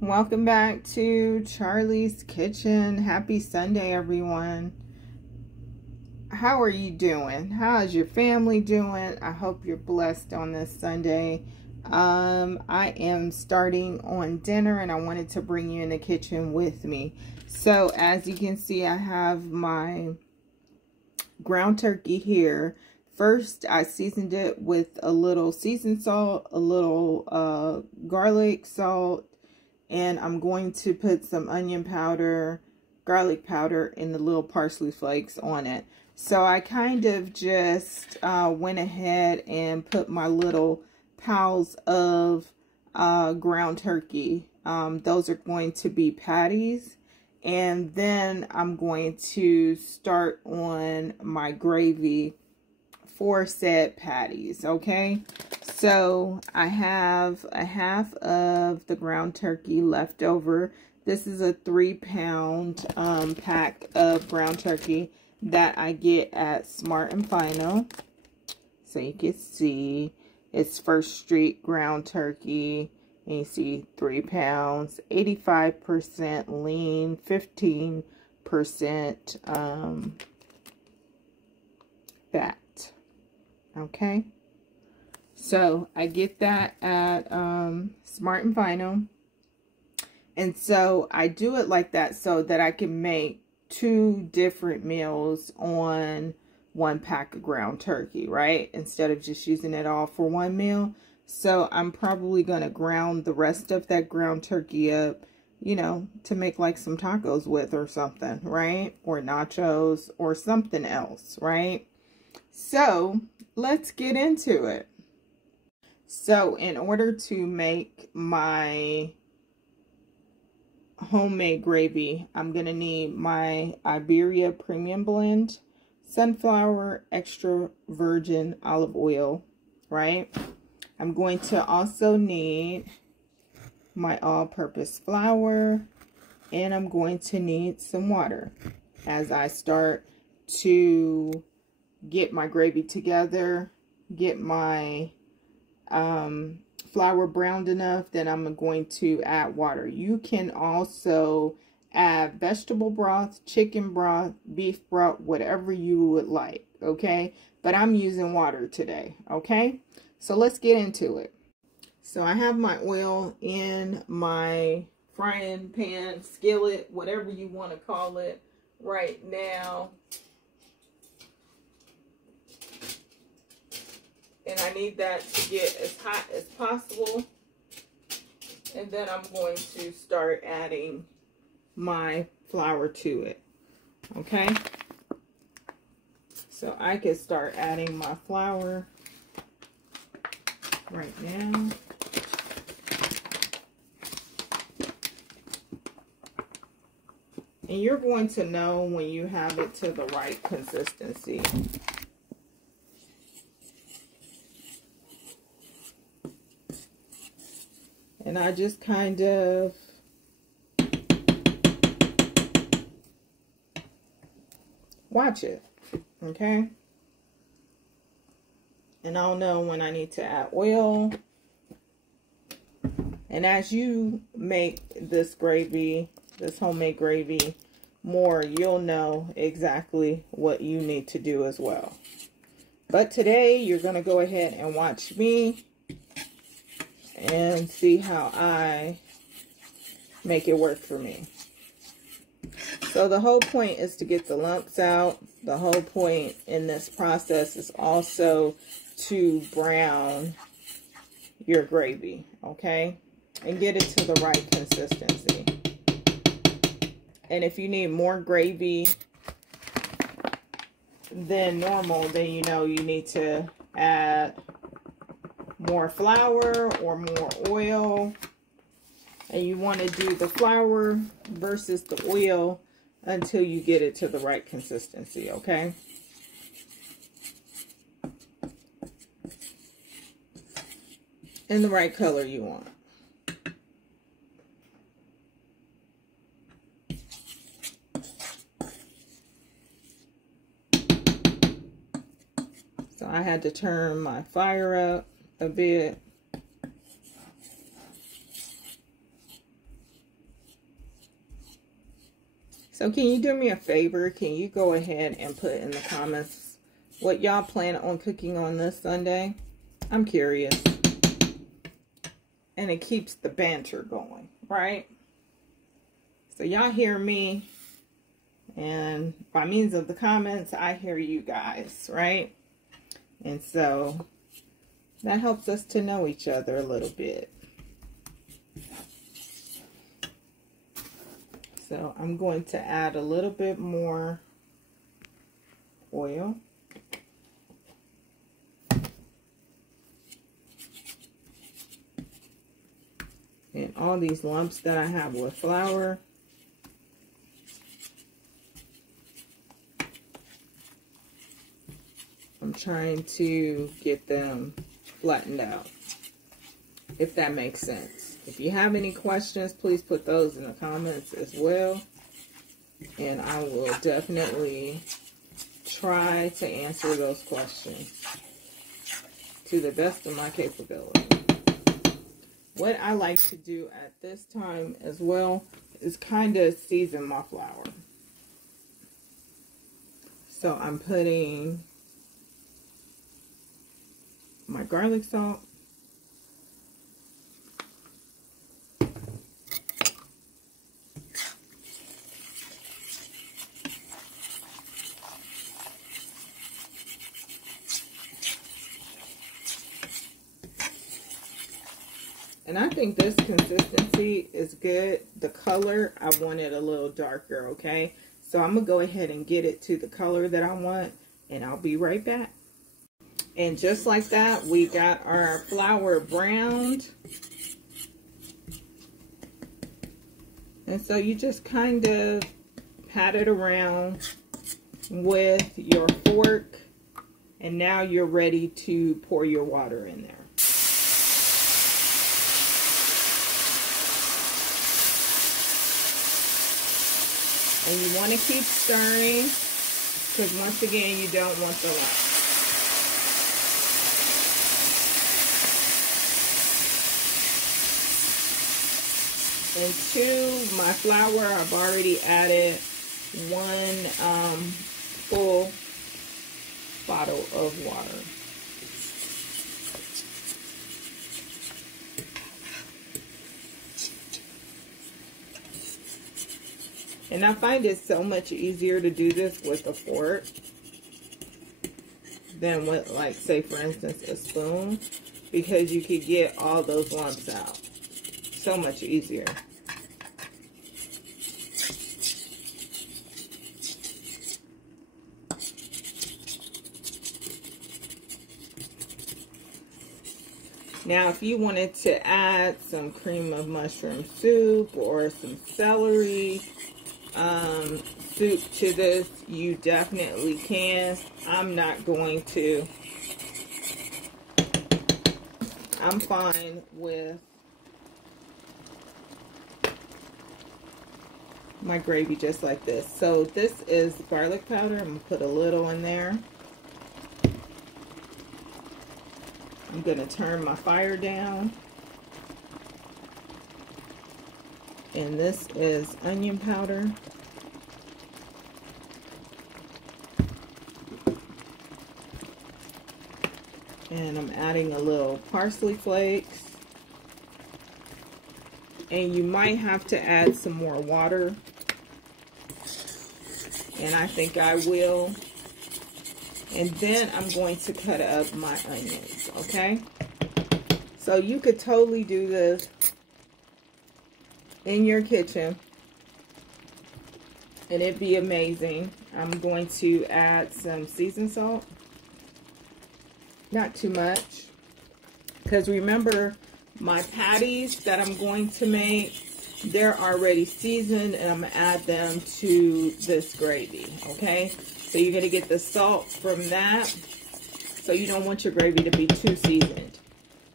Welcome back to Charlie's Kitchen. Happy Sunday, everyone. How are you doing? How is your family doing? I hope you're blessed on this Sunday. I am starting on dinner and I wanted to bring you in the kitchen with me. So as you can see, I have my ground turkey here. First, I seasoned it with a little seasoned salt, a little garlic salt, and I'm going to put some onion powder, garlic powder, and the little parsley flakes on it. So I kind of just went ahead and put my little piles of ground turkey. Those are going to be patties. And then I'm going to start on my gravy for said patties, okay? So I have a half of the ground turkey left over. This is a 3-pound pack of ground turkey that I get at Smart and Final. So you can see it's First Street ground turkey. And you see 3 pounds, 85% lean, 15% fat. Okay, so I get that at Smart and Final, and so I do it like that so that I can make 2 different meals on 1 pack of ground turkey, right? Instead of just using it all for 1 meal. So I'm probably going to ground the rest of that ground turkey up, you know, to make like some tacos with or something, right? Or nachos or something else, right? So let's get into it. So in order to make my homemade gravy, I'm going to need my Iberia Premium Blend, sunflower extra virgin olive oil, right? I'm going to also need my all-purpose flour, and I'm going to need some water as I start to get my gravy together, get my flour browned enough. Then I'm going to add water. You can also add vegetable broth, chicken broth, beef broth, whatever you would like, okay? But I'm using water today, okay? So let's get into it. So I have my oil in my frying pan, skillet, whatever you want to call it right now. And I need that to get as hot as possible. And then I'm going to start adding my flour to it. Okay? So I can start adding my flour right now. And you're going to know when you have it to the right consistency. And I just kind of watch it, okay? And I'll know when I need to add oil. And as you make this gravy, this homemade gravy, more, you'll know exactly what you need to do as well. But today, you're going to go ahead and watch me and see how I make it work for me. So the whole point is to get the lumps out. The whole point in this process is also to brown your gravy, okay? And get it to the right consistency. And if you need more gravy than normal, then you know you need to add more flour or more oil. And you want to do the flour versus the oil until you get it to the right consistency, okay? And the right color you want. So I had to turn my fire up a bit. So can you do me a favor? Can you go ahead and put in the comments what y'all plan on cooking on this Sunday? I'm curious. And it keeps the banter going, right? So y'all hear me, and by means of the comments, I hear you guys, right? And so that helps us to know each other a little bit. So I'm going to add a little bit more oil. And all these lumps that I have with flour, I'm trying to get them flattened out, if that makes sense. If you have any questions, please put those in the comments as well. And I will definitely try to answer those questions to the best of my capability. What I like to do at this time as well is kind of season my flour. So I'm putting my garlic salt, and I think this consistency is good. The color, I want it a little darker, okay? So I'm going to go ahead and get it to the color that I want, and I'll be right back. And just like that, we got our flour browned. And so you just kind of pat it around with your fork, and now you're ready to pour your water in there. And you want to keep stirring, because once again, you don't want the lumps. Into my flour, I've already added 1 full bottle of water. And I find it so much easier to do this with a fork than with, like, say for instance, a spoon, because you could get all those lumps out. So much easier. Now, if you wanted to add some cream of mushroom soup or some celery soup to this, you definitely can. I'm not going to. I'm fine with my gravy just like this. So this is garlic powder. I'm going to put a little in there. I'm going to turn my fire down. And this is onion powder. And I'm adding a little parsley flakes. And you might have to add some more water. And I think I will. And then I'm going to cut up my onions, okay? So you could totally do this in your kitchen, and it'd be amazing. I'm going to add some seasoned salt. Not too much, because remember, my patties that I'm going to make, they're already seasoned, and I'm going to add them to this gravy, okay? So you're going to get the salt from that. So you don't want your gravy to be too seasoned.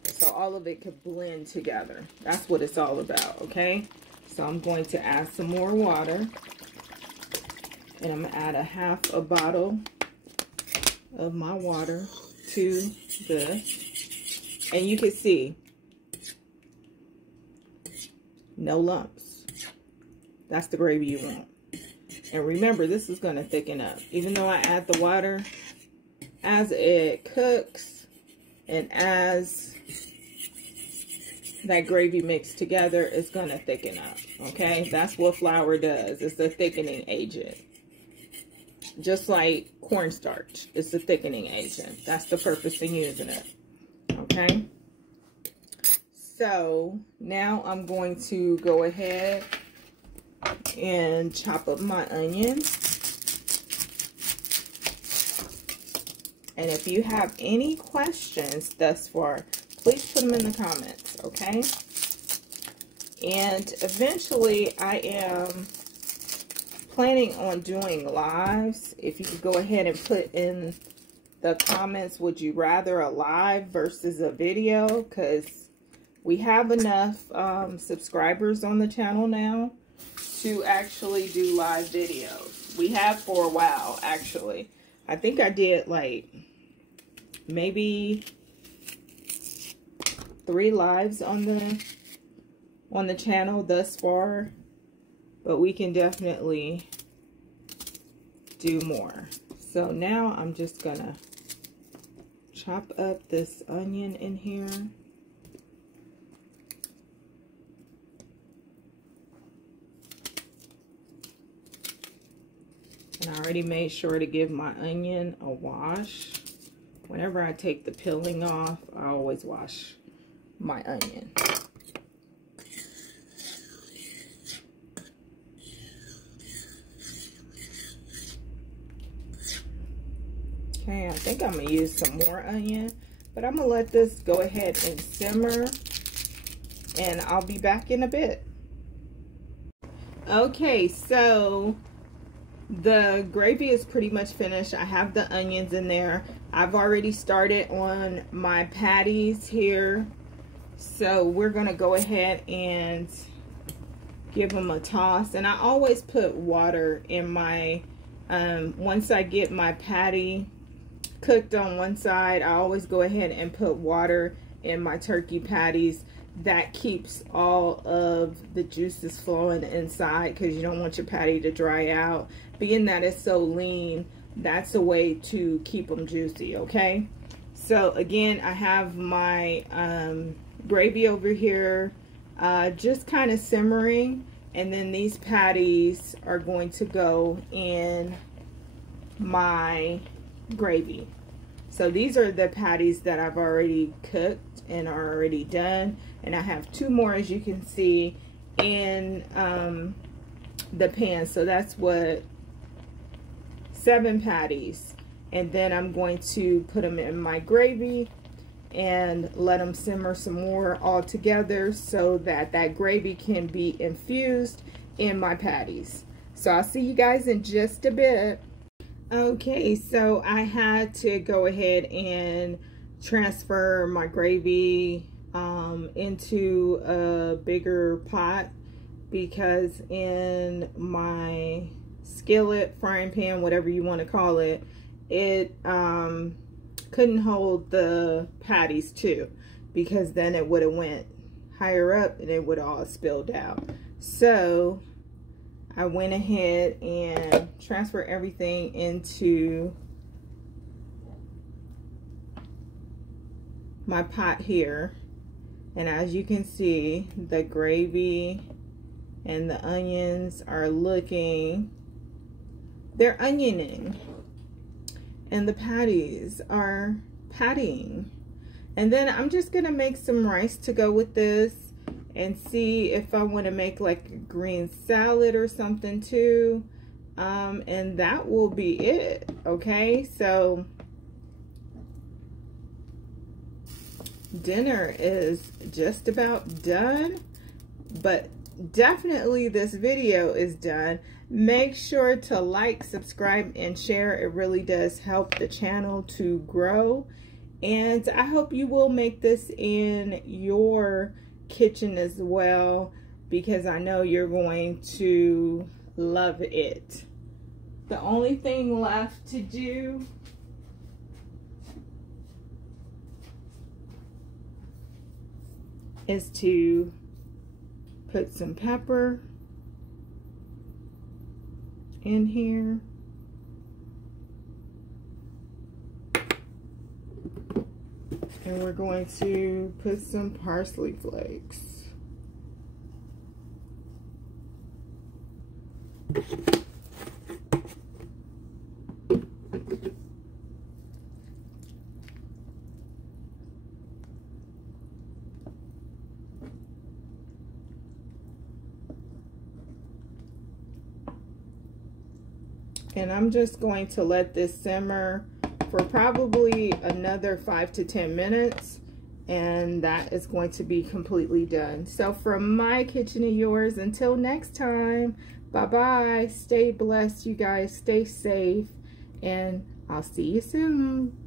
So all of it could blend together. That's what it's all about, okay? So I'm going to add some more water. And I'm going to add a half a bottle of my water to this. And you can see, no lumps. That's the gravy you want. And remember, this is going to thicken up. Even though I add the water, as it cooks and as that gravy mixed together, it's going to thicken up. Okay, that's what flour does. It's a thickening agent. Just like cornstarch, it's a thickening agent. That's the purpose in using it. Okay. So now I'm going to go ahead and chop up my onions. And if you have any questions thus far, please put them in the comments, okay? And eventually I am planning on doing lives. If you could go ahead and put in the comments, would you rather a live versus a video? Because we have enough subscribers on the channel now to actually do live videos. We have for a while, actually. I think I did like maybe 3 lives on the channel thus far, but we can definitely do more. So now I'm just gonna chop up this onion in here. And I already made sure to give my onion a wash. Whenever I take the peeling off, I always wash my onion. Okay, I think I'm going to use some more onion, but I'm going to let this go ahead and simmer, and I'll be back in a bit. Okay, so the gravy is pretty much finished. I have the onions in there. I've already started on my patties here. So we're going to go ahead and give them a toss. And I always put water in my, once I get my patty cooked on one side, I always go ahead and put water in my turkey patties. That keeps all of the juices flowing inside, because you don't want your patty to dry out. Being that it's so lean, that's a way to keep them juicy, okay? So again, I have my gravy over here just kind of simmering, and then these patties are going to go in my gravy. So these are the patties that I've already cooked and are already done, and I have 2 more, as you can see, in the pan. So that's what, 7 patties. And then I'm going to put them in my gravy and let them simmer some more all together, so that that gravy can be infused in my patties. So I'll see you guys in just a bit. Okay, so I had to go ahead and transfer my gravy into a bigger pot, because in my skillet, frying pan, whatever you want to call it, it couldn't hold the patties too, because then it would have went higher up and it would all spilled out. So I went ahead and transferred everything into my pot here. And as you can see, the gravy and the onions are looking, they're onioning. And the patties are pattying. And then I'm just gonna make some rice to go with this, and see if I want to make like a green salad or something too. And that will be it. Okay, so dinner is just about done, but definitely this video is done. Make sure to like, subscribe, and share. It really does help the channel to grow. And I hope you will make this in your kitchen as well, because I know you're going to love it. The only thing left to do is to put some pepper in here. And we're going to put some parsley flakes. And I'm just going to let this simmer for probably another 5 to 10 minutes. And that is going to be completely done. So from my kitchen to yours, until next time, bye-bye. Stay blessed, you guys. Stay safe. And I'll see you soon.